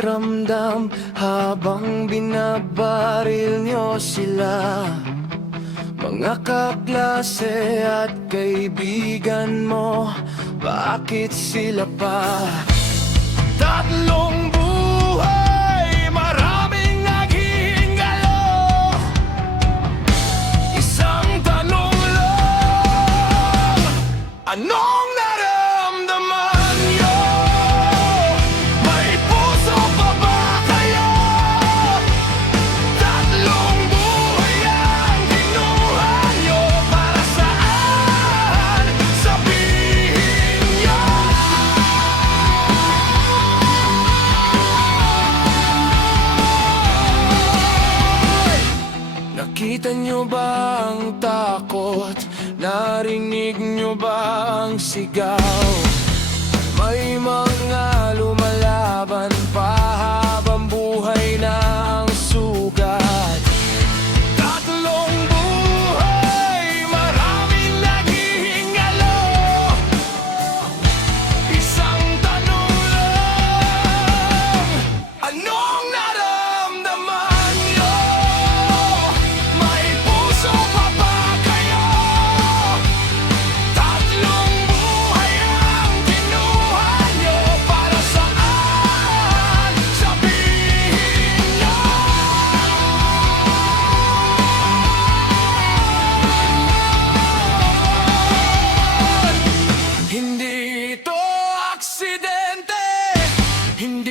pakiramdam habang binabaril nyo sila? Mga kaklase at kaibigan mo, bakit sila pa? Tatlong buhay, maraming naghihingalo. Isang tanong lang, anong naramdaman nyo? May puso pa ba kayo? Tatlong buhay ang kinuha nyo, para saan? Sabihin nyo. Nakita nyo ba ang takot? Narinig nyo ba ang sigaw? May mga lumalaban pa habang buhay na ang sugat. Tatlong buhay, maraming naghihingalo. Isang tanong lang, anong naramdaman nyo? May puso pa ba kayo? Tatlong buhay ang kinuha nyo, para saan? Sabihin nyo. Hindi ito aksidente, hindi